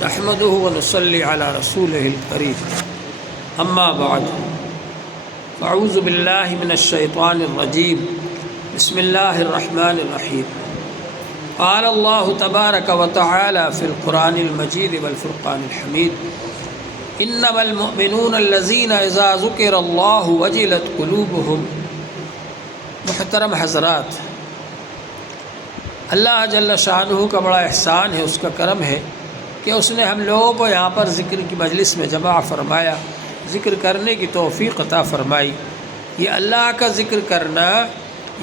نحمده ونصلي على رسوله الكريم اما بعد فاعوذ بالله من الشيطان الرجيم بسم الله الرحمن الرحيم قال الله تبارك وتعالى في القرآن المجيد والفرقان الحميد انما المؤمنون الذين اذا ذكر الله وجلت قلوبهم۔ محترم حضرات، اللہ جل شانہ کا بڑا احسان ہے، اس کا کرم ہے کہ اس نے ہم لوگوں کو یہاں پر ذکر کی مجلس میں جمع فرمایا، ذکر کرنے کی توفیق عطا فرمائی۔ یہ اللہ کا ذکر کرنا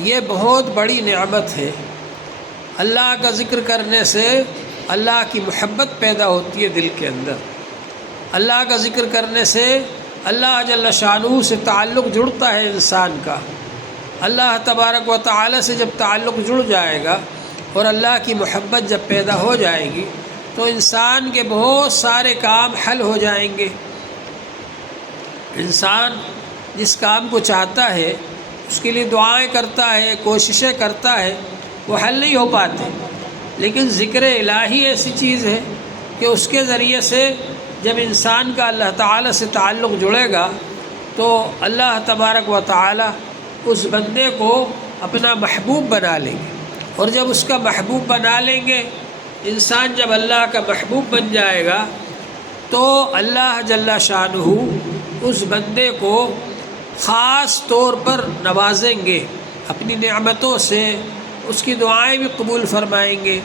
یہ بہت بڑی نعمت ہے۔ اللہ کا ذکر کرنے سے اللہ کی محبت پیدا ہوتی ہے دل کے اندر۔ اللہ کا ذکر کرنے سے اللہ جل شانہ سے تعلق جڑتا ہے انسان کا۔ اللہ تبارک و تعالی سے جب تعلق جڑ جائے گا اور اللہ کی محبت جب پیدا ہو جائے گی تو انسان کے بہت سارے کام حل ہو جائیں گے۔ انسان جس کام کو چاہتا ہے اس کے لیے دعائیں کرتا ہے، کوششیں کرتا ہے، وہ حل نہیں ہو پاتے، لیکن ذکر الہی ایسی چیز ہے کہ اس کے ذریعے سے جب انسان کا اللہ تعالیٰ سے تعلق جڑے گا تو اللہ تبارک و تعالیٰ اس بندے کو اپنا محبوب بنا لیں گے، اور جب اس کا محبوب بنا لیں گے، انسان جب اللہ کا محبوب بن جائے گا تو اللہ جل شانہ اس بندے کو خاص طور پر نوازیں گے اپنی نعمتوں سے، اس کی دعائیں بھی قبول فرمائیں گے،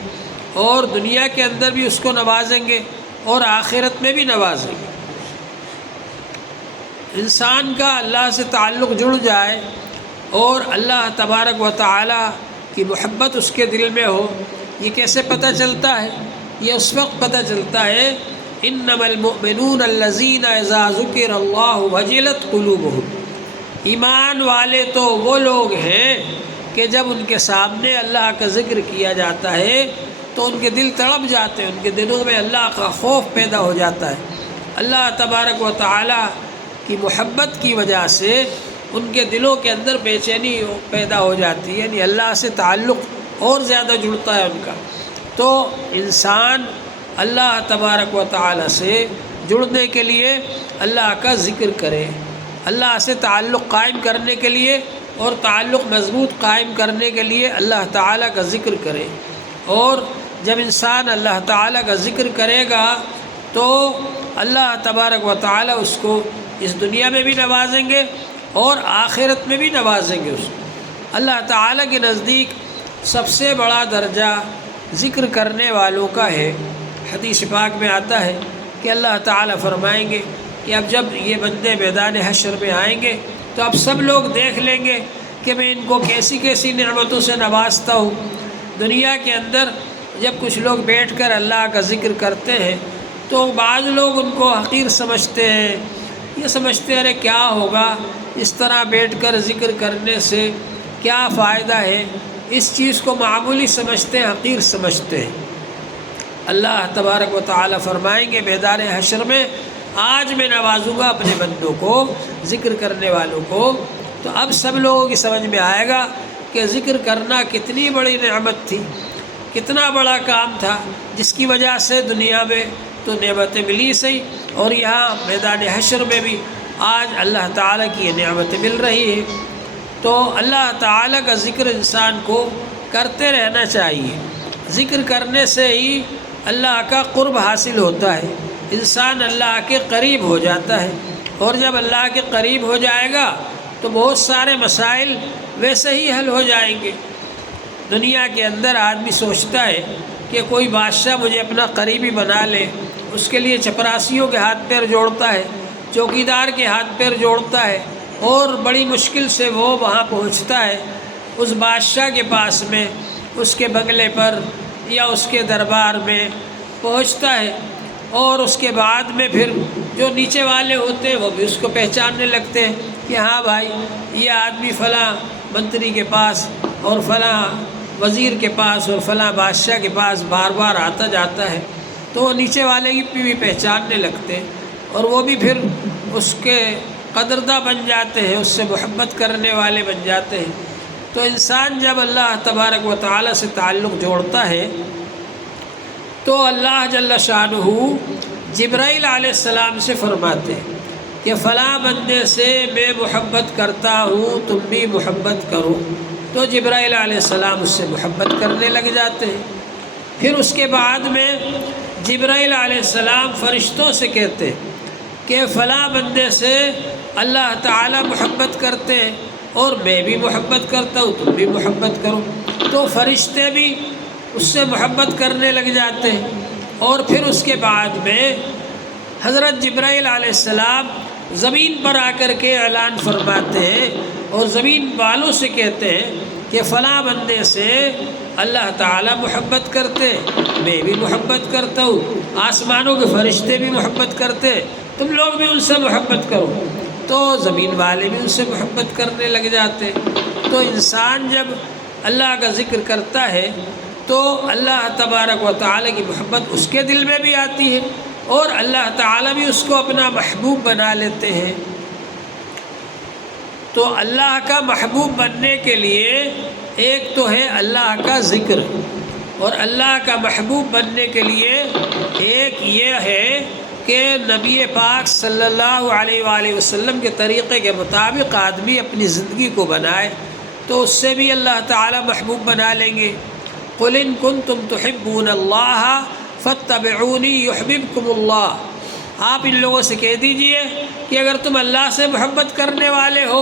اور دنیا کے اندر بھی اس کو نوازیں گے اور آخرت میں بھی نوازیں گے۔ انسان کا اللہ سے تعلق جڑ جائے اور اللہ تبارک و تعالی کی محبت اس کے دل میں ہو، یہ کیسے پتہ چلتا ہے؟ یہ اس وقت پتہ چلتا ہے انما المؤمنون الذین اذا ذکر اللہ وجلت قلوبهم۔ ایمان والے تو وہ لوگ ہیں کہ جب ان کے سامنے اللہ کا ذکر کیا جاتا ہے تو ان کے دل تڑپ جاتے ہیں، ان کے دلوں میں اللہ کا خوف پیدا ہو جاتا ہے۔ اللہ تبارک و تعالی کی محبت کی وجہ سے ان کے دلوں کے اندر بے چینی پیدا ہو جاتی ہے، یعنی اللہ سے تعلق اور زیادہ جڑتا ہے ان کا۔ تو انسان اللہ تبارک و تعالی سے جڑنے کے لیے اللہ کا ذکر کرے، اللہ سے تعلق قائم کرنے کے لیے اور تعلق مضبوط قائم کرنے کے لیے اللہ تعالیٰ کا ذکر کرے۔ اور جب انسان اللہ تعالیٰ کا ذکر کرے گا تو اللہ تبارک و تعالیٰ اس کو اس دنیا میں بھی نوازیں گے اور آخرت میں بھی نوازیں گے اس کو۔ اللہ تعالیٰ کے نزدیک سب سے بڑا درجہ ذکر کرنے والوں کا ہے۔ حدیث پاک میں آتا ہے کہ اللہ تعالیٰ فرمائیں گے کہ اب جب یہ بندے میدان حشر میں آئیں گے تو اب سب لوگ دیکھ لیں گے کہ میں ان کو کیسی کیسی نعمتوں سے نوازتا ہوں۔ دنیا کے اندر جب کچھ لوگ بیٹھ کر اللہ کا ذکر کرتے ہیں تو بعض لوگ ان کو حقیر سمجھتے ہیں، یہ سمجھتے ہیں ارے کیا ہوگا، اس طرح بیٹھ کر ذکر کرنے سے کیا فائدہ ہے، اس چیز کو معمولی سمجھتے ہیں، حقیر سمجھتے ہیں۔ اللہ تبارک و تعالی فرمائیں گے میدان حشر میں آج میں نوازوں گا اپنے بندوں کو، ذکر کرنے والوں کو۔ تو اب سب لوگوں کی سمجھ میں آئے گا کہ ذکر کرنا کتنی بڑی نعمت تھی، کتنا بڑا کام تھا، جس کی وجہ سے دنیا میں تو نعمتیں ملی صحیح، اور یہاں میدان حشر میں بھی آج اللہ تعالیٰ کی یہ نعمتیں مل رہی ہے۔ تو اللہ تعالیٰ کا ذکر انسان کو کرتے رہنا چاہیے۔ ذکر کرنے سے ہی اللہ کا قرب حاصل ہوتا ہے، انسان اللہ کے قریب ہو جاتا ہے، اور جب اللہ کے قریب ہو جائے گا تو بہت سارے مسائل ویسے ہی حل ہو جائیں گے۔ دنیا کے اندر آدمی سوچتا ہے کہ کوئی بادشاہ مجھے اپنا قریبی بنا لے، اس کے لیے چپراسیوں کے ہاتھ پیر جوڑتا ہے، چوکیدار کے ہاتھ پیر جوڑتا ہے، اور بڑی مشکل سے وہ وہاں پہنچتا ہے اس بادشاہ کے پاس میں، اس کے بنگلے پر یا اس کے دربار میں پہنچتا ہے، اور اس کے بعد میں پھر جو نیچے والے ہوتے ہیں وہ بھی اس کو پہچاننے لگتے ہیں کہ ہاں بھائی یہ آدمی فلاں منتری کے پاس اور فلاں وزیر کے پاس اور فلاں بادشاہ کے پاس بار بار آتا جاتا ہے، تو وہ نیچے والے کی بھی پہچاننے لگتے ہیں، اور وہ بھی پھر اس کے قدردہ بن جاتے ہیں، اس سے محبت کرنے والے بن جاتے ہیں۔ تو انسان جب اللہ تبارک و تعالی سے تعلق جوڑتا ہے تو اللہ جل شانہ جبرائیل علیہ السلام سے فرماتے ہیں کہ فلاں بندے سے میں محبت کرتا ہوں، تم بھی محبت کرو، تو جبرائیل علیہ السلام اس سے محبت کرنے لگ جاتے ہیں۔ پھر اس کے بعد میں جبرائیل علیہ السلام فرشتوں سے کہتے ہیں کہ فلاں بندے سے اللہ تعالیٰ محبت کرتے ہیں اور میں بھی محبت کرتا ہوں، تم بھی محبت کرو، تو فرشتے بھی اس سے محبت کرنے لگ جاتے ہیں۔ اور پھر اس کے بعد میں حضرت جبرائیل علیہ السلام زمین پر آ کر کے اعلان فرماتے ہیں اور زمین والوں سے کہتے ہیں کہ فلاں بندے سے اللہ تعالیٰ محبت کرتے، میں بھی محبت کرتا ہوں، آسمانوں کے فرشتے بھی محبت کرتے، تم لوگ بھی ان سے محبت کرو، تو زمین والے بھی ان سے محبت کرنے لگ جاتے۔ تو انسان جب اللہ کا ذکر کرتا ہے تو اللہ تبارک و تعالیٰ کی محبت اس کے دل میں بھی آتی ہے اور اللہ تعالیٰ بھی اس کو اپنا محبوب بنا لیتے ہیں۔ تو اللہ کا محبوب بننے کے لیے ایک تو ہے اللہ کا ذکر، اور اللہ کا محبوب بننے کے لیے ایک یہ ہے کہ نبی پاک صلی اللہ علیہ وآلہ وسلم کے طریقے کے مطابق آدمی اپنی زندگی کو بنائے، تو اس سے بھی اللہ تعالیٰ محبوب بنا لیں گے۔ قُلْ إِن كُنتُمْ تُحِبُّونَ اللَّهَ فَاتَّبِعُونِي يُحْبِبْكُمُ اللَّهُ، آپ ان لوگوں سے کہہ دیجئے کہ اگر تم اللہ سے محبت کرنے والے ہو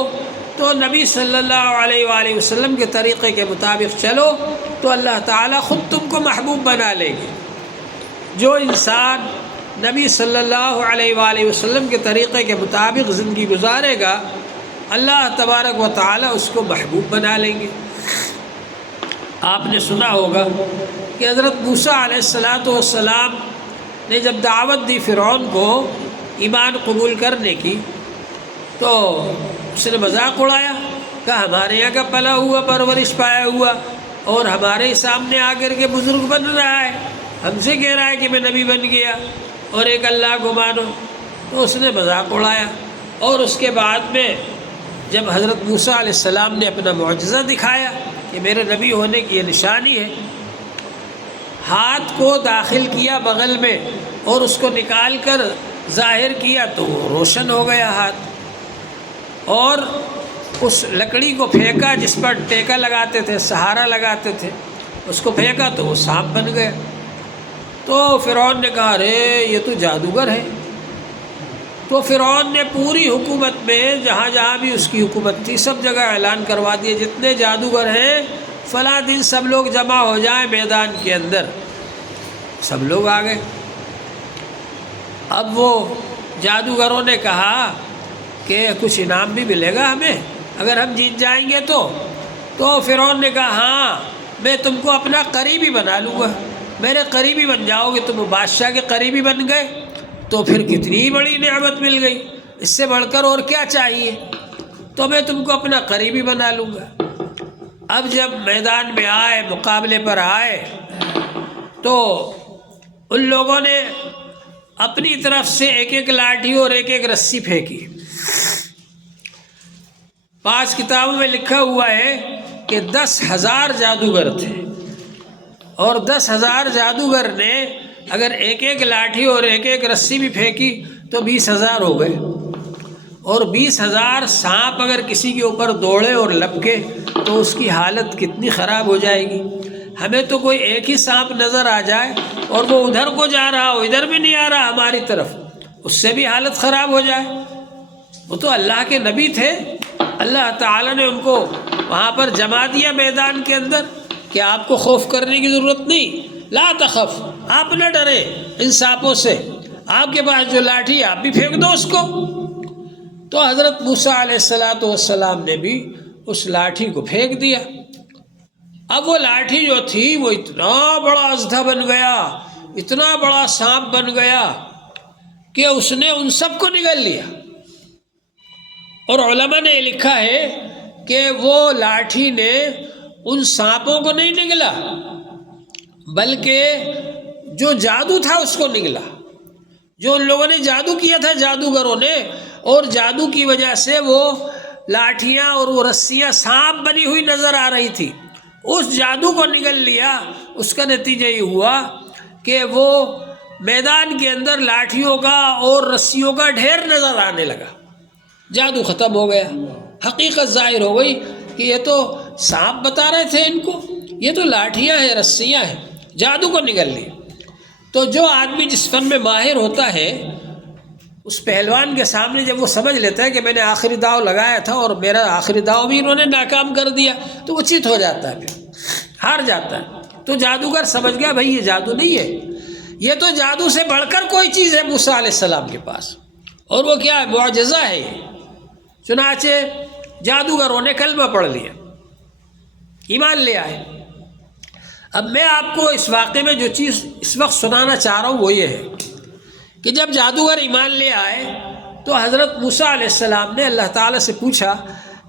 تو نبی صلی اللہ علیہ وآلہ وسلم کے طریقے کے مطابق چلو، تو اللہ تعالیٰ خود تم کو محبوب بنا لیں گے۔ جو انسان نبی صلی اللہ علیہ وآلہ وسلم کے طریقے کے مطابق زندگی گزارے گا، اللہ تبارک و تعالیٰ اس کو محبوب بنا لیں گے۔ آپ نے سنا ہوگا کہ حضرت موسیٰ علیہ السلام نے جب دعوت دی فرعون کو ایمان قبول کرنے کی، تو اس نے مذاق اڑایا، کہا ہمارے یہاں کا پلا ہوا پرورش پایا ہوا اور ہمارے سامنے آ کر کے بزرگ بن رہا ہے، ہم سے کہہ رہا ہے کہ میں نبی بن گیا اور ایک اللہ کو مانو۔ تو اس نے مذاق اڑایا، اور اس کے بعد میں جب حضرت موسیٰ علیہ السلام نے اپنا معجزہ دکھایا کہ میرے نبی ہونے کی یہ نشانی ہے، ہاتھ کو داخل کیا بغل میں اور اس کو نکال کر ظاہر کیا تو وہ روشن ہو گیا ہاتھ، اور اس لکڑی کو پھینکا جس پر ٹیکا لگاتے تھے، سہارا لگاتے تھے، اس کو پھینکا تو وہ سانپ بن گیا۔ تو فرعون نے کہا ارے یہ تو جادوگر ہے۔ تو فرعون نے پوری حکومت میں جہاں جہاں بھی اس کی حکومت تھی سب جگہ اعلان کروا دیا جتنے جادوگر ہیں فلاں دن سب لوگ جمع ہو جائیں میدان کے اندر۔ سب لوگ آ گئے۔ اب وہ جادوگروں نے کہا کہ کچھ انعام بھی ملے گا ہمیں اگر ہم جیت جائیں گے تو فرعون نے کہا ہاں میں تم کو اپنا قریبی بنا لوں گا، میرے قریبی بن جاؤ گے، تم بادشاہ کے قریبی بن گئے تو پھر کتنی بڑی نعمت مل گئی، اس سے بڑھ کر اور کیا چاہیے، تو میں تم کو اپنا قریبی بنا لوں گا۔ اب جب میدان میں آئے، مقابلے پر آئے، تو ان لوگوں نے اپنی طرف سے ایک ایک لاٹھی اور ایک ایک رسی پھینکی۔ 5 کتابوں میں لکھا ہوا ہے کہ 10,000 جادوگر تھے، اور 10,000 جادوگر نے اگر ایک ایک لاٹھی اور ایک ایک رسی بھی پھینکی تو 20,000 ہو گئے، اور 20,000 سانپ اگر کسی کے اوپر دوڑے اور لپکے تو اس کی حالت کتنی خراب ہو جائے گی۔ ہمیں تو کوئی ایک ہی سانپ نظر آ جائے اور وہ ادھر کو جا رہا ہو، ادھر بھی نہیں آ رہا ہماری طرف، اس سے بھی حالت خراب ہو جائے۔ وہ تو اللہ کے نبی تھے، اللہ تعالیٰ نے ان کو وہاں پر جما دیا میدان کے اندر کہ آپ کو خوف کرنے کی ضرورت نہیں، لا تخف، آپ نہ ڈریں ان سانپوں سے، آپ کے پاس جو لاٹھی آپ بھی پھینک دو اس کو۔ تو حضرت موسیٰ علیہ السلام نے بھی اس لاٹھی کو پھینک دیا۔ اب وہ لاٹھی جو تھی وہ اتنا بڑا اژدھا بن گیا، اتنا بڑا سانپ بن گیا کہ اس نے ان سب کو نگل لیا۔ اور علماء نے لکھا ہے کہ وہ لاٹھی نے ان سانپوں کو نہیں نگلا بلکہ جو جادو تھا اس کو نگلا، جو ان لوگوں نے جادو کیا تھا جادوگروں نے، اور جادو کی وجہ سے وہ لاٹھیاں اور وہ رسیاں سانپ بنی ہوئی نظر آ رہی تھی، اس جادو کو نگل لیا۔ اس کا نتیجہ یہ ہوا کہ وہ میدان کے اندر لاٹھیوں کا اور رسیوں کا ڈھیر نظر آنے لگا، جادو ختم ہو گیا، حقیقت ظاہر ہو گئی کہ یہ تو سانپ بتا رہے تھے ان کو، یہ تو لاٹھیاں ہیں، رسیاں ہیں، جادو کو نگل لی۔ تو جو آدمی جس فن میں ماہر ہوتا ہے، اس پہلوان کے سامنے جب وہ سمجھ لیتا ہے کہ میں نے آخری داؤ لگایا تھا اور میرا آخری داؤ بھی انہوں نے ناکام کر دیا، تو وہ چت ہو جاتا ہے، پھر ہار جاتا ہے۔ تو جادوگر سمجھ گیا بھائی یہ جادو نہیں ہے، یہ تو جادو سے بڑھ کر کوئی چیز ہے موسیٰ علیہ السلام کے پاس، اور وہ کیا ہے؟ معجزہ ہے یہ۔ چنانچہ جادوگروں نے کلمہ پڑھ لیا، ایمان لے آئے۔ اب میں آپ کو اس واقعے میں جو چیز اس وقت سنانا چاہ رہا ہوں وہ یہ ہے کہ جب جادوگر ایمان لے آئے تو حضرت موسیٰ علیہ السلام نے اللہ تعالیٰ سے پوچھا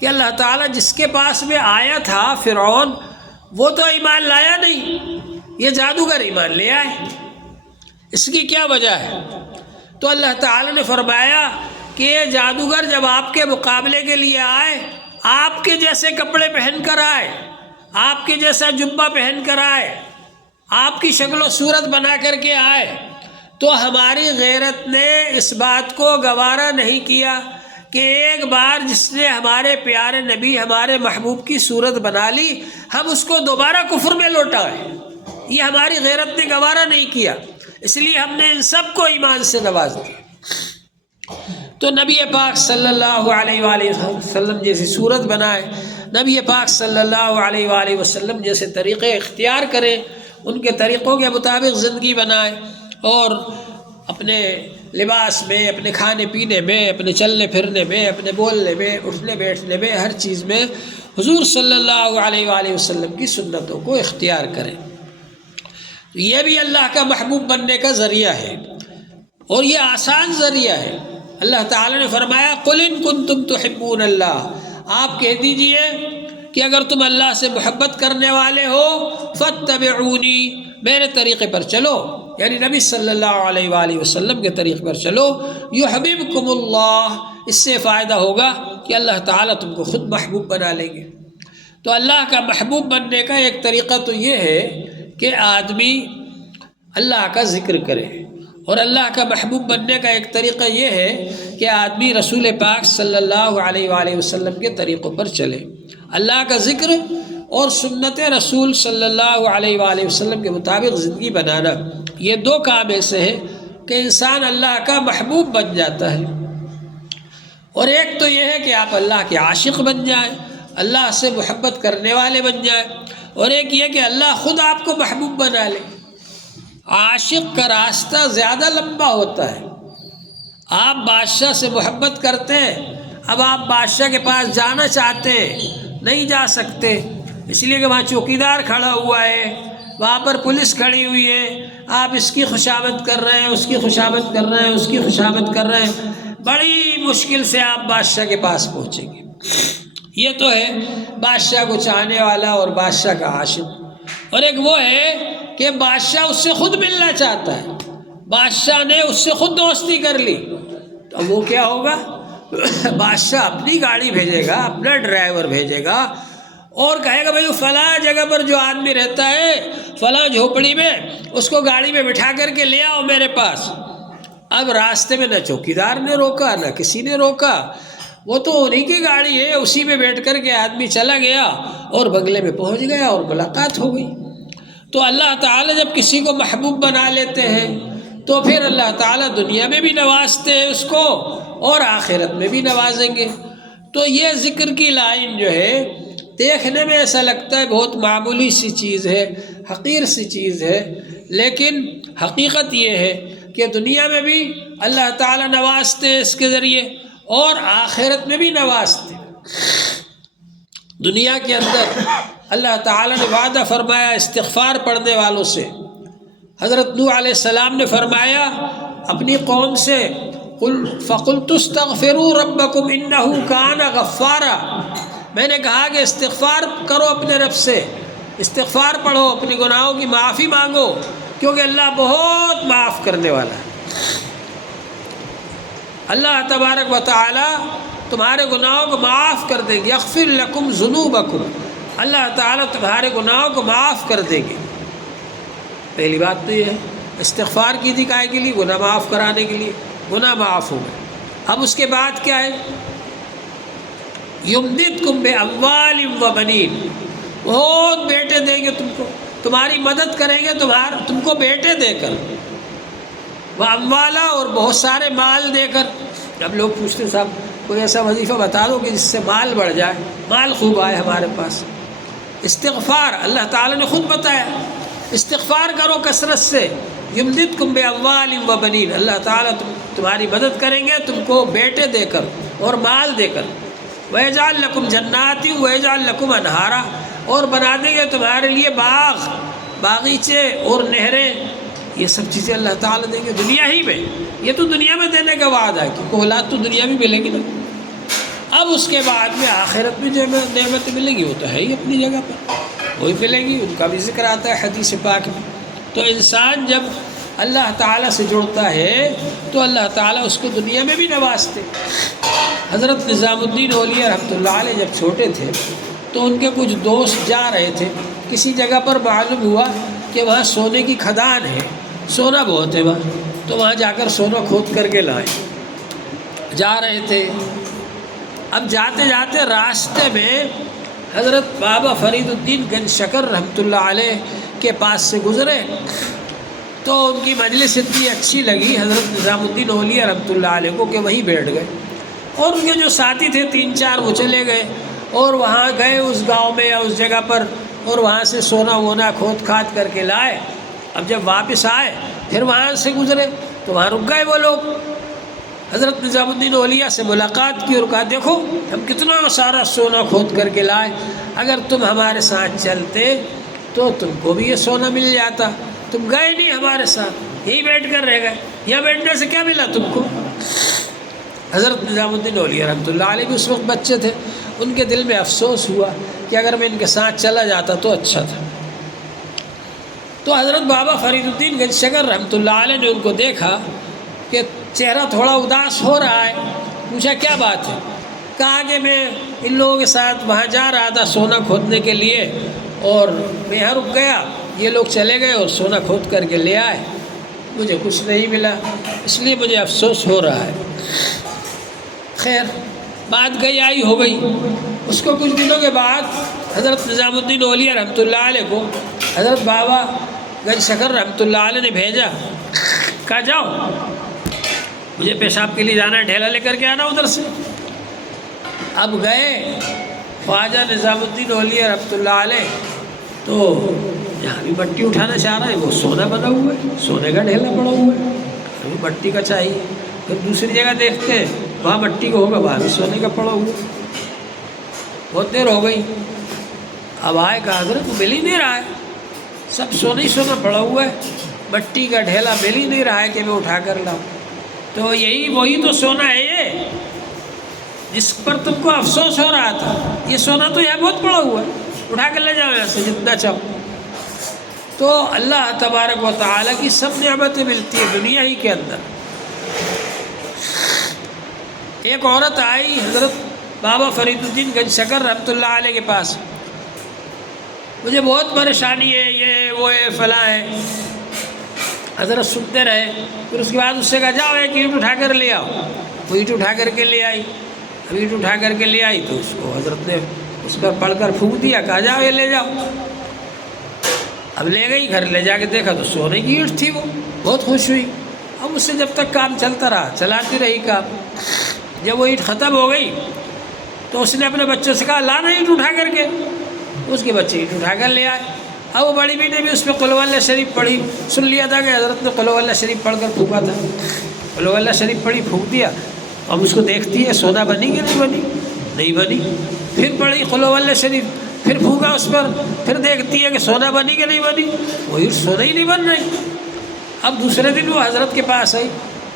کہ اللہ تعالیٰ جس کے پاس میں آیا تھا فرعون، وہ تو ایمان لایا نہیں، یہ جادوگر ایمان لے آئے، اس کی کیا وجہ ہے؟ تو اللہ تعالیٰ نے فرمایا کہ یہ جادوگر جب آپ کے مقابلے کے لیے آئے، آپ کے جیسے کپڑے پہن کر آئے، آپ کے جیسا جبہ پہن کر آئے، آپ کی شکل و صورت بنا کر کے آئے، تو ہماری غیرت نے اس بات کو گوارا نہیں کیا کہ ایک بار جس نے ہمارے پیارے نبی ہمارے محبوب کی صورت بنا لی، ہم اس کو دوبارہ کفر میں لوٹائیں۔ یہ ہماری غیرت نے گوارا نہیں کیا، اس لیے ہم نے ان سب کو ایمان سے نواز دیا۔ تو نبی پاک صلی اللہ علیہ وآلہ وسلم جیسی صورت بنائے، نبی پاک صلی اللہ علیہ وآلہ وسلم جیسے طریقے اختیار کریں، ان کے طریقوں کے مطابق زندگی بنائے، اور اپنے لباس میں، اپنے کھانے پینے میں، اپنے چلنے پھرنے میں، اپنے بولنے میں، اٹھنے بیٹھنے میں، ہر چیز میں حضور صلی اللہ علیہ وآلہ وسلم کی سنتوں کو اختیار کریں۔ یہ بھی اللہ کا محبوب بننے کا ذریعہ ہے، اور یہ آسان ذریعہ ہے۔ اللہ تعالیٰ نے فرمایا قُلْ إِن كُنتُمْ تُحِبُّونَ اللَّهَ، آپ کہہ دیجئے کہ اگر تم اللہ سے محبت کرنے والے ہو فَاتَّبِعُونِي، میرے طریقے پر چلو، یعنی نبی صلی اللہ علیہ وآلہ وسلم کے طریقے پر چلو، يُحْبِبْكُمُ اللَّهُ، اس سے فائدہ ہوگا کہ اللہ تعالیٰ تم کو خود محبوب بنا لیں گے۔ تو اللہ کا محبوب بننے کا ایک طریقہ تو یہ ہے کہ آدمی اللہ کا ذکر کرے، اور اللہ کا محبوب بننے کا ایک طریقہ یہ ہے کہ آدمی رسول پاک صلی اللہ علیہ وآلہ وسلم کے طریقوں پر چلے۔ اللہ کا ذکر اور سنت رسول صلی اللہ علیہ وآلہ وسلم کے مطابق زندگی بنانا، یہ دو کام ایسے ہیں کہ انسان اللہ کا محبوب بن جاتا ہے۔ اور ایک تو یہ ہے کہ آپ اللہ کے عاشق بن جائیں، اللہ سے محبت کرنے والے بن جائیں، اور ایک یہ کہ اللہ خود آپ کو محبوب بنا لے۔ عاشق کا راستہ زیادہ لمبا ہوتا ہے۔ آپ بادشاہ سے محبت کرتے ہیں، اب آپ بادشاہ کے پاس جانا چاہتے ہیں، نہیں جا سکتے، اس لیے کہ وہاں چوکیدار کھڑا ہوا ہے، وہاں پر پولیس کھڑی ہوئی ہے، آپ اس کی خوشامد کر رہے ہیں، اس کی خوشامد کر رہے ہیں، اس کی خوشامد کر رہے ہیں، بڑی مشکل سے آپ بادشاہ کے پاس پہنچیں گے۔ یہ تو ہے بادشاہ کو چاہنے والا اور بادشاہ کا عاشق۔ اور ایک وہ ہے کہ بادشاہ اس سے خود ملنا چاہتا ہے، بادشاہ نے اس سے خود دوستی کر لی، تو وہ کیا ہوگا؟ بادشاہ اپنی گاڑی بھیجے گا، اپنا ڈرائیور بھیجے گا، اور کہے گا بھائی فلاں جگہ پر جو آدمی رہتا ہے فلاں جھوپڑی میں، اس کو گاڑی میں بٹھا کر کے لے آؤ میرے پاس۔ اب راستے میں نہ چوکیدار نے روکا نہ کسی نے روکا، وہ تو انہی کی گاڑی ہے، اسی میں بیٹھ کر کے آدمی چلا گیا اور بنگلے میں پہنچ گیا اور ملاقات ہو گئی۔ تو اللہ تعالیٰ جب کسی کو محبوب بنا لیتے ہیں تو پھر اللہ تعالیٰ دنیا میں بھی نوازتے ہیں اس کو، اور آخرت میں بھی نوازیں گے۔ تو یہ ذکر کی لائن جو ہے دیکھنے میں ایسا لگتا ہے بہت معمولی سی چیز ہے، حقیر سی چیز ہے، لیکن حقیقت یہ ہے کہ دنیا میں بھی اللہ تعالیٰ نوازتے ہیں اس کے ذریعے، اور آخرت میں بھی نوازتے ہیں۔ دنیا کے اندر اللہ تعالیٰ نے وعدہ فرمایا استغفار پڑھنے والوں سے۔ حضرت نوح علیہ السلام نے فرمایا اپنی قوم سے فَقُلْتُ اسْتَغْفِرُوا رَبَّكُمْ إِنَّهُ كَانَ غَفَّارًا، میں نے کہا کہ استغفار کرو اپنے رب سے، استغفار پڑھو، اپنے گناہوں کی معافی مانگو، کیونکہ اللہ بہت معاف کرنے والا ہے۔ اللہ تبارک و تعالی تمہارے گناہوں کو معاف کر دیں گے، یغفر لکم ذنوبکم، اللہ تعالیٰ تمہارے گناہوں کو معاف کر دیں گے۔ پہلی بات تو یہ ہے۔ استغفار کی تھی کائے کے لیے؟ گناہ معاف کرانے کے لیے، گناہ معاف ہو گئے۔ اب اس کے بعد کیا ہے؟ یمددکم باموال و بنین، بہت بیٹے دیں گے تم کو، تمہاری مدد کریں گے تم کو بیٹے دے کر، وہ اموالا، اور بہت سارے مال دے کر۔ اب لوگ پوچھتے صاحب کوئی ایسا وظیفہ بتا دو کہ جس سے مال بڑھ جائے، مال خوب آئے ہمارے پاس۔ استغفار اللہ تعالیٰ نے خود بتایا، استغفار کرو کثرت سے، یمددکم باموال و بنین، اللہ تعالیٰ تمہاری مدد کریں گے تم کو بیٹے دے کر اور مال دے کر۔ وَيَجْعَلْ لَكُمْ جَنَّاتٍ وَيَجْعَلْ لَكُمْ أَنْهَارًا، اور بنا دیں گے تمہارے لیے باغ، باغیچے اور نہریں۔ یہ سب چیزیں اللہ تعالیٰ دیں گے دنیا ہی میں۔ یہ تو دنیا میں دینے کا وعدہ ہے، کیونکہ اولاد تو دنیا میں ملے گی نا۔ اب اس کے بعد میں آخرت میں جو نعمت ملے گی وہ تو ہے ہی اپنی جگہ پر، وہی ملے گی، ان کا بھی ذکر آتا ہے حدیث پاک میں۔ تو انسان جب اللہ تعالیٰ سے جڑتا ہے تو اللہ تعالیٰ اس کو دنیا میں بھی نوازتے۔ حضرت نظام الدین اولیاء رحمۃ اللہ علیہ جب چھوٹے تھے تو ان کے کچھ دوست جا رہے تھے کسی جگہ پر، معلوم ہوا کہ وہاں سونے کی کھدان ہے، سونا بہت ہے وہاں، تو وہاں جا کر سونا کھود کر کے لائے۔ جا رہے تھے، اب جاتے جاتے راستے میں حضرت بابا فرید الدین گنج شکر رحمۃ اللہ علیہ کے پاس سے گزرے تو ان کی مجلس اتنی اچھی لگی حضرت نظام الدین اولیاء رحمۃ اللہ علیہ کو کہ وہیں بیٹھ گئے، اور ان کے جو ساتھی تھے 3-4 وہ چلے گئے اور وہاں گئے اس گاؤں میں یا اس جگہ پر، اور وہاں سے سونا وونا کھود کھاد کر کے لائے۔ اب جب واپس آئے پھر وہاں سے گزرے تو وہاں رک گئے وہ لوگ۔ حضرت نظام الدین اولیاء سے ملاقات کی اور کہا دیکھو ہم کتنا سارا سونا کھود کر کے لائے، اگر تم ہمارے ساتھ چلتے تو تم کو بھی یہ سونا مل جاتا، تم گئے نہیں ہمارے ساتھ، یہیں بیٹھ کر رہ گئے، یہاں بیٹھنے سے کیا ملا تم کو؟ حضرت نظام الدین اولیاء رحمۃ اللہ علیہ بھی اس وقت بچے تھے، ان کے دل میں افسوس ہوا کہ اگر میں ان کے ساتھ چلا جاتا تو اچھا تھا۔ تو حضرت بابا فرید الدین گنج شکر رحمۃ اللہ علیہ نے ان کو دیکھا کہ چہرہ تھوڑا اداس ہو رہا ہے، پوچھا کیا بات ہے؟ کہا کہ میں ان لوگوں کے ساتھ وہاں جا رہا تھا سونا کھودنے کے لیے اور میں یہاں رک گیا، یہ لوگ چلے گئے اور سونا کھود کر کے لے آئے، مجھے کچھ نہیں ملا، اس لیے مجھے افسوس ہو رہا ہے۔ خیر بات گئی آئی ہو گئی۔ اس کو کچھ دنوں کے بعد حضرت نظام الدین اولیاء رحمۃ اللہ علیہ کو حضرت بابا گنج شکر رحمۃ اللہ علیہ نے بھیجا، کہا جاؤ مجھے پیشاب کے لیے جانا ہے، ڈھیلا لے کر کے آنا ادھر سے۔ اب گئے خواجہ نظام الدین اولیاء رحمۃ اللہ علیہ، تو یہاں بھی مٹی اٹھانا چاہ رہا ہے، وہ سونا بنا ہوا ہے، سونے کا ڈھیلا پڑا ہوا ہے، ابھی مٹی کا چاہیے۔ پھر دوسری جگہ دیکھتے ہیں وہاں مٹی کا ہوگا، وہاں بھی سونے کا پڑا ہوا ہے۔ بہت دیر ہو گئی، اب آئے کہا حضرت وہ مل ہی نہیں رہا ہے، سب سونا ہی سونا پڑا ہوا ہے، مٹی کا ڈھیلا مل ہی نہیں رہا ہے کہ میں اٹھا کر لاؤں۔ تو وہی تو سونا ہے یہ جس پر تم کو افسوس ہو رہا تھا، یہ سونا تو یہاں بہت پڑا ہوا ہے، اٹھا کر لے جاؤ یہاں سے جتنا چاہو۔ تو اللہ تبارک و تعالیٰ کی سب نعمتیں ملتی ہیں دنیا ہی کے اندر۔ ایک عورت آئی حضرت بابا فرید الدین گنج شکر رحمۃ اللہ علیہ کے پاس، مجھے بہت پریشانی ہے، یہ وہ ہے فلاں ہے۔ حضرت سنتے رہے، پھر اس کے بعد اس سے کہا جاؤ ایک اینٹ اٹھا کر لے آؤ، وہ اینٹ اٹھا کر کے لے آئی۔ اب اینٹ اٹھا کر کے لے آئی تو اس کو حضرت نے اس پر پڑھ کر پھونک دیا، کہا جاؤ یہ لے جاؤ۔ اب لے گئی، گھر لے جا کے دیکھا تو سونے کی اینٹ تھی، وہ بہت خوش ہوئی۔ اب اس سے جب تک کام چلتا رہا، چلاتی رہی کام۔ جب وہ اینٹ ختم ہو گئی تو اس نے اپنے بچوں سے کہا لانا اینٹ اٹھا کر کے، اس کے بچے اینٹ اٹھا کر لے آئے۔ اب وہ بڑی بیٹی بھی اس پہ قل اللہ شریف پڑھی، سن لیا تھا کہ حضرت نے قل اللہ شریف پڑھ کر پھونکا تھا، قل اللہ شریف پڑھی، پھونک دیا۔ اب اس کو دیکھتی ہے سونا بنی کہ نہیں بنی، نہیں بنی، پھر پڑھی قل اللہ شریف، پھر پھونکا اس پر، پھر دیکھتی ہے کہ سونا بنی کہ نہیں بنی، وہی سونا ہی نہیں بن رہی۔ اب دوسرے دن وہ حضرت کے پاس آئی،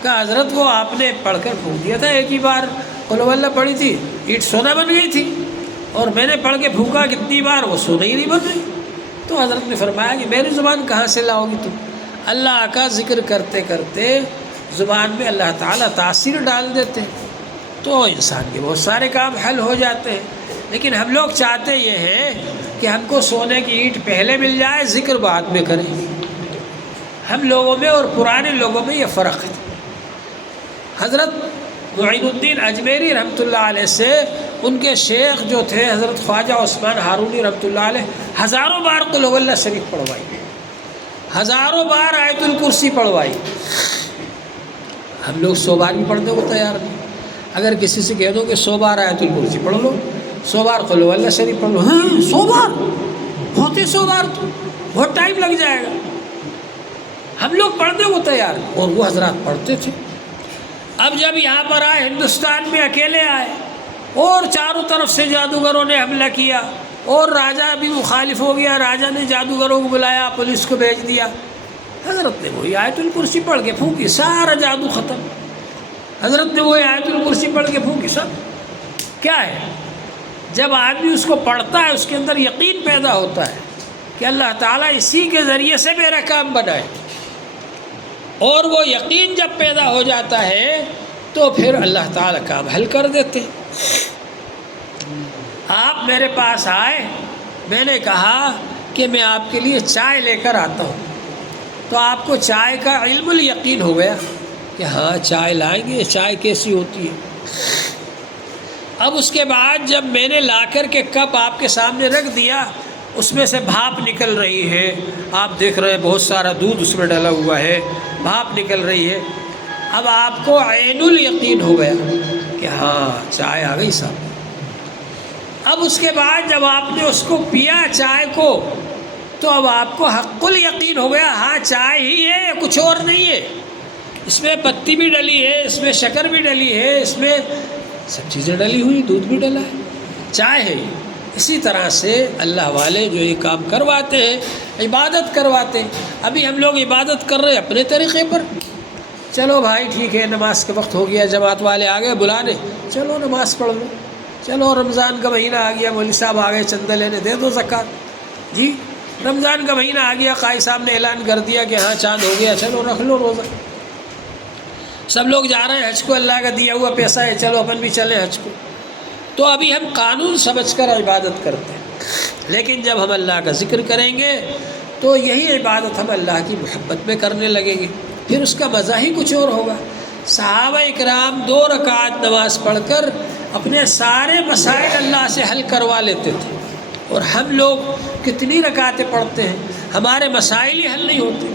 کہا حضرت وہ آپ نے پڑھ کر پھونک دیا تھا، ایک ہی بار قل اللہ پڑھی تھی، اینٹ سونا بن گئی تھی، اور میں نے پڑھ کے پھونکا کتنی بار، وہ سونا ہی نہیں بن رہی۔ تو حضرت نے فرمایا کہ میری زبان کہاں سے لاؤ گی تم؟ اللہ کا ذکر کرتے کرتے زبان میں اللہ تعالیٰ تاثیر ڈال دیتے، تو انسان کے بہت سارے کام حل ہو جاتے ہیں۔ لیکن ہم لوگ چاہتے یہ ہیں کہ ہم کو سونے کی اینٹ پہلے مل جائے، ذکر بعد میں کریں۔ ہم لوگوں میں اور پرانے لوگوں میں یہ فرق ہے۔ حضرت معین الدین اجمیری رحمۃ اللہ علیہ سے ان کے شیخ جو تھے حضرت خواجہ عثمان ہارونی رحمۃ اللہ علیہ ہزاروں بار قل هو اللہ شریف پڑھوائی، ہزاروں بار آیت الکرسی پڑھوائی۔ ہم لوگ 100 بار بھی پڑھنے کو تیار نہیں۔ اگر کسی سے کہہ دو کہ 100 بار آیت الکرسی پڑھ لو، 100 بار قل هو اللہ شریف پڑھ لو، ہاں 100 بار ہوتے 100 بار تو بہت ٹائم لگ جائے گا۔ ہم لوگ پڑھنے کو تیار نہیں، اور وہ حضرات پڑھتے تھے۔ اب جب یہاں پر آئے ہندوستان میں اکیلے آئے اور چاروں طرف سے جادوگروں نے حملہ کیا اور راجہ بھی مخالف ہو گیا، راجہ نے جادوگروں کو بلایا، پولیس کو بھیج دیا، حضرت نے وہی آیت الکرسی پڑھ کے پھونکی، سارا جادو ختم۔ حضرت نے وہی آیت الکرسی پڑھ کے پھونکی، سب کیا ہے؟ جب آدمی اس کو پڑھتا ہے اس کے اندر یقین پیدا ہوتا ہے کہ اللہ تعالیٰ اسی کے ذریعے سے میرا کام بنائے، اور وہ یقین جب پیدا ہو جاتا ہے تو پھر اللہ تعالیٰ کام حل کر دیتے۔ آپ میرے پاس آئے، میں نے کہا کہ میں آپ کے لیے چائے لے کر آتا ہوں، تو آپ کو چائے کا علم الیقین ہو گیا کہ ہاں چائے لائیں گے، چائے کیسی ہوتی ہے۔ اب اس کے بعد جب میں نے لا کر کے کپ آپ کے سامنے رکھ دیا، اس میں سے بھاپ نکل رہی ہے، آپ دیکھ رہے ہیں بہت سارا دودھ اس میں ڈلا ہوا ہے، بھاپ نکل رہی ہے۔ اب آپ کو عین الیقین ہو گیا کہ ہاں چائے آ گئی صاحب۔ اب اس کے بعد جب آپ نے اس کو پیا چائے کو، تو اب آپ کو حق الیقین ہو گیا، ہاں چائے ہی ہے، کچھ اور نہیں ہے، اس میں پتی بھی ڈلی ہے، اس میں شکر بھی ڈلی ہے، اس میں سب چیزیں ڈلی ہوئی، دودھ بھی ڈلا ہے، چائے ہے۔ اسی طرح سے اللہ والے جو یہ کام کرواتے ہیں، عبادت کرواتے ہیں۔ ابھی ہم لوگ عبادت کر رہے ہیں اپنے طریقے پر، چلو بھائی ٹھیک ہے نماز کا وقت ہو گیا، جماعت والے آ گئے بلانے، چلو نماز پڑھ لو، چلو رمضان کا مہینہ آ گیا، مولوی صاحب آ گئے چندہ لینے، دے دو زکوٰۃ، جی رمضان کا مہینہ آ گیا، قاضی صاحب نے اعلان کر دیا کہ ہاں چاند ہو گیا، چلو رکھ لو روزہ۔ سب لوگ جا رہے ہیں حج کو، اللہ کا دیا ہوا پیسہ ہے، چلو اپن بھی چلیں حج کو۔ تو ابھی ہم قانون سمجھ کر عبادت کرتے ہیں، لیکن جب ہم اللہ کا ذکر کریں گے تو یہی عبادت ہم اللہ کی محبت میں کرنے لگیں گے، پھر اس کا مزہ ہی کچھ اور ہوگا۔ صحابہ اکرام 2 رکعت نماز پڑھ کر اپنے سارے مسائل اللہ سے حل کروا لیتے تھے، اور ہم لوگ کتنی رکعتیں پڑھتے ہیں، ہمارے مسائل ہی حل نہیں ہوتے۔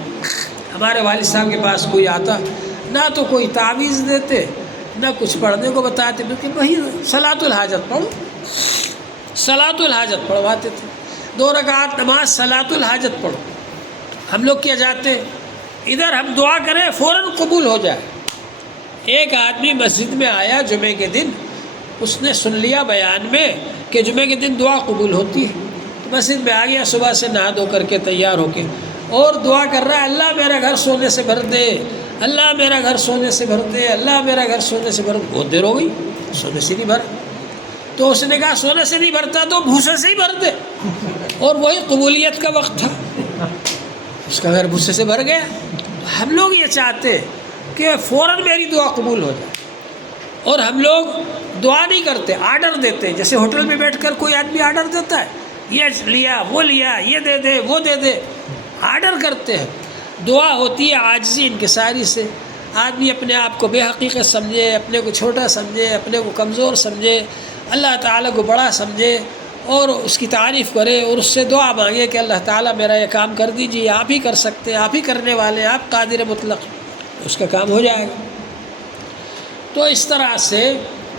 ہمارے والد صاحب کے پاس کوئی آتا، نہ تو کوئی تعویذ دیتے، نہ کچھ پڑھنے کو بتاتے، بلکہ وہی صلاۃ الحاجت پڑھو، صلاۃ الحاجت پڑھواتے تھے، 2 رکعت نماز صلاۃ الحاجت پڑھو۔ ہم لوگ کیا جاتے ہیں ادھر ہم دعا کریں فوراً قبول ہو جائے۔ ایک آدمی مسجد میں آیا جمعے کے دن، اس نے سن لیا بیان میں کہ جمعے کے دن دعا قبول ہوتی ہے، تو مسجد میں آ گیا صبح سے نہا دھو کر کے تیار ہو کے، اور دعا کر رہا ہے اللہ میرا گھر سونے سے بھر دے، اللہ میرا گھر سونے سے بھر دے، اللہ میرا گھر سونے سے بھر دے۔ بہت دیر ہو گئی سونے سے نہیں بھر، تو اس نے کہا سونے سے نہیں بھرتا تو بھوسے سے ہی بھر دے، اور وہی قبولیت کا وقت تھا، اس کا گھر بھوسے سے بھر گیا۔ ہم لوگ یہ چاہتے کہ فوراً میری دعا قبول ہو جائے، اور ہم لوگ دعا نہیں کرتے، آرڈر دیتے، جیسے ہوٹل میں بیٹھ کر کوئی آدمی آرڈر دیتا ہے، یہ لیا وہ لیا، یہ دے دے وہ دے دے، آرڈر کرتے ہیں۔ دعا ہوتی ہے عاجزی انکساری سے، آدمی اپنے آپ کو بے حقیقت سمجھے، اپنے کو چھوٹا سمجھے، اپنے کو کمزور سمجھے، اللہ تعالیٰ کو بڑا سمجھے، اور اس کی تعریف کرے، اور اس سے دعا مانگے کہ اللہ تعالیٰ میرا یہ کام کر دیجیے، آپ ہی کر سکتے ہیں، آپ ہی کرنے والے، آپ قادر مطلق، اس کا کام ہو جائے گا۔ تو اس طرح سے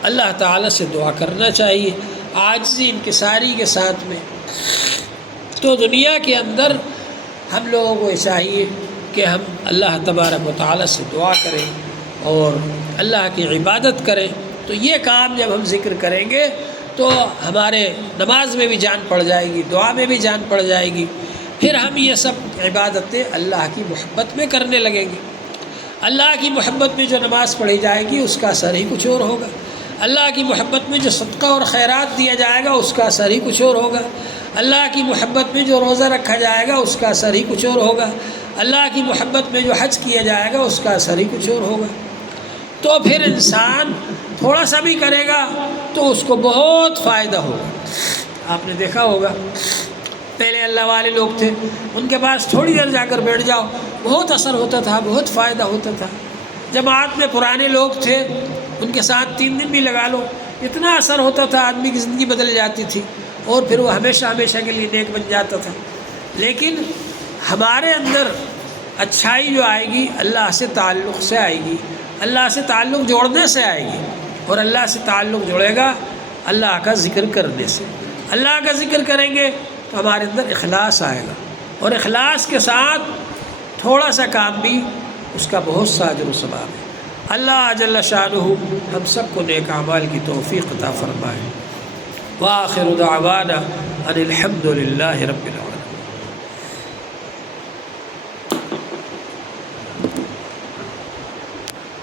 اللہ تعالیٰ سے دعا کرنا چاہیے عاجزی انکساری کے ساتھ میں۔ تو دنیا کے اندر ہم لوگوں کو چاہیے کہ ہم اللہ تبارک و تعالیٰ سے دعا کریں اور اللہ کی عبادت کریں۔ تو یہ کام جب ہم ذکر کریں گے تو ہمارے نماز میں بھی جان پڑ جائے گی، دعا میں بھی جان پڑ جائے گی، پھر ہم یہ سب عبادتیں اللہ کی محبت میں کرنے لگیں گے۔ اللہ کی محبت میں جو نماز پڑھی جائے گی اس کا اثر ہی کچھ اور ہوگا، اللہ کی محبت میں جو صدقہ اور خیرات دیا جائے گا اس کا اثر ہی کچھ اور ہوگا، اللہ کی محبت میں جو روزہ رکھا جائے گا اس کا اثر ہی کچھ اور ہوگا، اللہ کی محبت میں جو حج کیا جائے گا اس کا اثر ہی کچھ اور ہوگا۔ تو پھر انسان تھوڑا سا بھی کرے گا تو اس کو بہت فائدہ ہوگا۔ آپ نے دیکھا ہوگا پہلے اللہ والے لوگ تھے، ان کے پاس تھوڑی دیر جا کر بیٹھ جاؤ، بہت اثر ہوتا تھا، بہت فائدہ ہوتا تھا۔ جماعت میں پرانے لوگ تھے، ان کے ساتھ 3 دن بھی لگا لو، اتنا اثر ہوتا تھا، آدمی کی زندگی بدل جاتی تھی اور پھر وہ ہمیشہ ہمیشہ کے لیے نیک بن جاتا تھا۔ لیکن ہمارے اندر اچھائی جو آئے گی اللہ سے تعلق سے آئے گی، اللہ سے تعلق جوڑنے سے آئے گی، اور اللہ سے تعلق جڑے گا اللہ کا ذکر کرنے سے۔ اللہ کا ذکر کریں گے تو ہمارے اندر اخلاص آئے گا، اور اخلاص کے ساتھ تھوڑا سا کام بھی اس کا بہت سا اجر و ثواب ہے۔ اللہ جل شانہ ہم سب کو نیک اعمال کی توفیق عطا فرمائے۔ وآخر دعوانا ان الحمد للہ رب العالمین۔